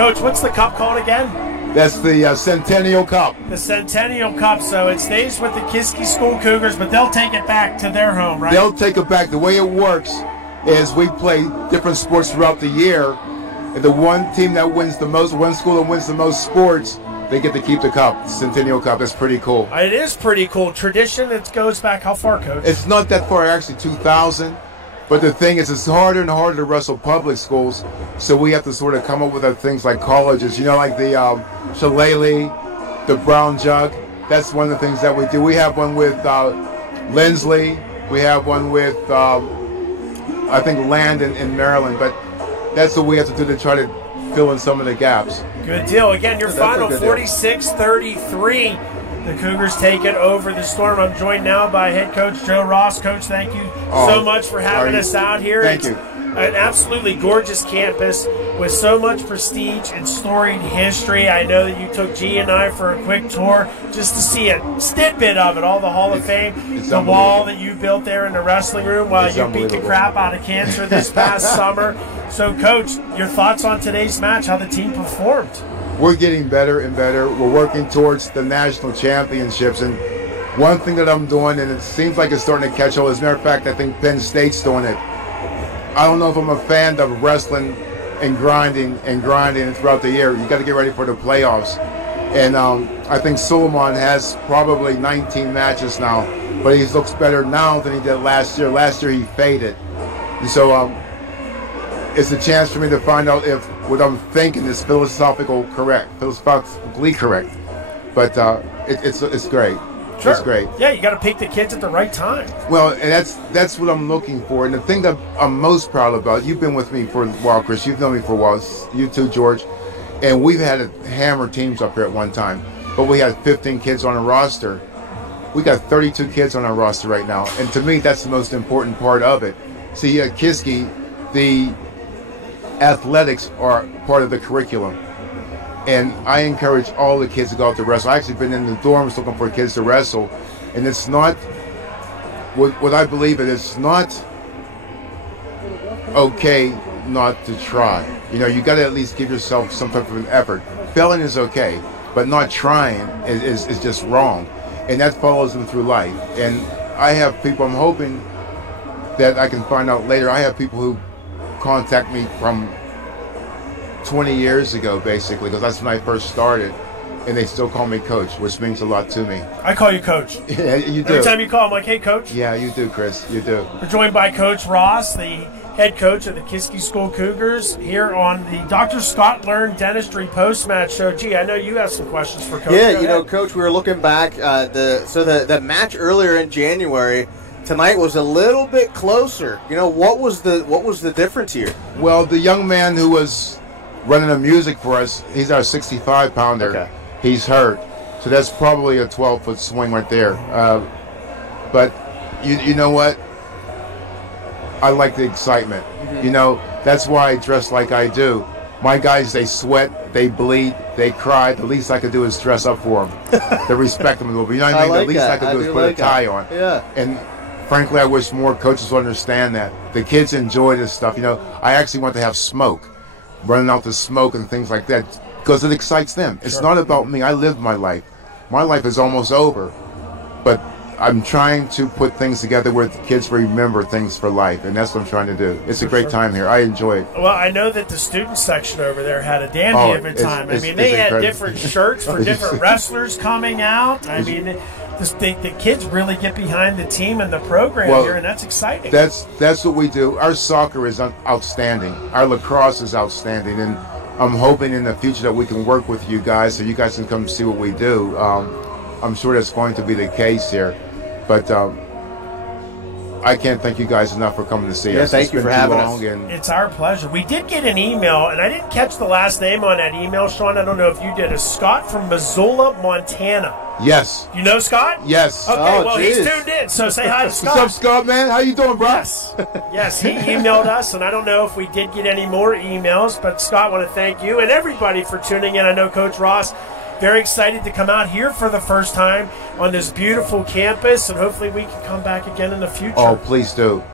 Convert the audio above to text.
Coach, what's the cup called again? That's the Centennial Cup. The Centennial Cup. So it stays with the Kiski School Cougars, but they'll take it back to their home, right? They'll take it back. The way it works is we play different sports throughout the year. And the one team that wins the most, one school that wins the most sports, they get to keep the cup, Centennial Cup. It's pretty cool. It is pretty cool. Tradition, it goes back how far, Coach? It's not that far, actually, 2000. But the thing is, it's harder and harder to wrestle public schools, so we have to sort of come up with things like colleges. You know, like the Shillelagh, the Brown Jug. That's one of the things that we do. We have one with Lindsley. We have one with, I think, Land in Maryland. But that's what we have to do to try to fill in some of the gaps. Good deal. Again, your final 46-33. The Cougars take it over the Storm. I'm joined now by head coach Joe Ross. Coach, thank you so much for having us out here. Thank you. An absolutely gorgeous campus with so much prestige and storied history. I know that you took G and I for a quick tour just to see a snippet of it, all the Hall of Fame, the wall that you built there in the wrestling room while you beat the crap out of cancer this past summer. So, Coach, your thoughts on today's match, how the team performed? We're getting better and better. We're working towards the national championships. And one thing that I'm doing, and it seems like it's starting to catch on, as a matter of fact, I think Penn State's doing it. I don't know if I'm a fan of wrestling and grinding throughout the year. You got to get ready for the playoffs. And I think Suleiman has probably 19 matches now, but he looks better now than he did last year. Last year he faded. And so it's a chance for me to find out if what I'm thinking is philosophically correct. But it's great. Sure. It's great. Yeah, you got to pick the kids at the right time. Well, and that's what I'm looking for. And the thing that I'm most proud about, you've been with me for a while, Chris. You've known me for a while. You too, George. And we've had to hammer teams up here at one time. But we had 15 kids on a roster. We got 32 kids on our roster right now. And to me, that's the most important part of it. See, at Kiski, the athletics are part of the curriculum. And I encourage all the kids to go out to wrestle. I've actually been in the dorms looking for kids to wrestle. And it's not, what I believe it's not okay not to try. You know, you got to at least give yourself some type of an effort. Failing is okay, but not trying is just wrong. And that follows them through life. And I have people, I'm hoping that I can find out later, I have people who contact me from 20 years ago, basically, because that's when I first started, and they still call me Coach, which means a lot to me. I call you Coach. Yeah, you do. Every time you call, I'm like, hey, Coach. Yeah, you do, Chris. You do. We're joined by Coach Ross, the head coach of the Kiski School Cougars, here on the Dr. Scott Learn Dentistry Postmatch Show. Gee, I know you have some questions for Coach. Yeah, you know, Coach, we were looking back. The match earlier in January, tonight was a little bit closer. You know, what was the difference here? Well, the young man who was running the music for us, he's our 65-pounder. Okay. He's hurt. So that's probably a 12-foot swing right there. But you know what? I like the excitement. Mm-hmm. You know, that's why I dress like I do. My guys, they sweat, they bleed, they cry. The least I could do is dress up for them. To respect them a little bit. You know what I mean? Like the least I could do is put a tie on. Yeah. And frankly, I wish more coaches would understand that. The kids enjoy this stuff. You know, I actually want to have smoke. Running out the smoke and things like that, because it excites them. It's not about me. I lived my life. My life is almost over, but I'm trying to put things together where the kids remember things for life, and that's what I'm trying to do. It's a great time here. I enjoy it. Well, I know that the student section over there had a dandy of a time. I mean, they had different shirts for different wrestlers coming out. I mean, the kids really get behind the team and the program here, and that's exciting. That's what we do. Our soccer is outstanding. Our lacrosse is outstanding, and I'm hoping in the future that we can work with you guys so you guys can come see what we do. I'm sure that's going to be the case here, but I can't thank you guys enough for coming to see us. Thank you for having us. It's our pleasure. We did get an email, and I didn't catch the last name on that email, Sean. I don't know if you did. It's Scott from Missoula, Montana. Yes. You know Scott? Yes. Okay, well, he's tuned in, so say hi to Scott. What's up, Scott, man? How you doing, bro? Yes. Yes, he emailed us, and I don't know if we did get any more emails, but Scott, I want to thank you and everybody for tuning in. I know Coach Ross, very excited to come out here for the first time on this beautiful campus, and hopefully we can come back again in the future. Oh, please do.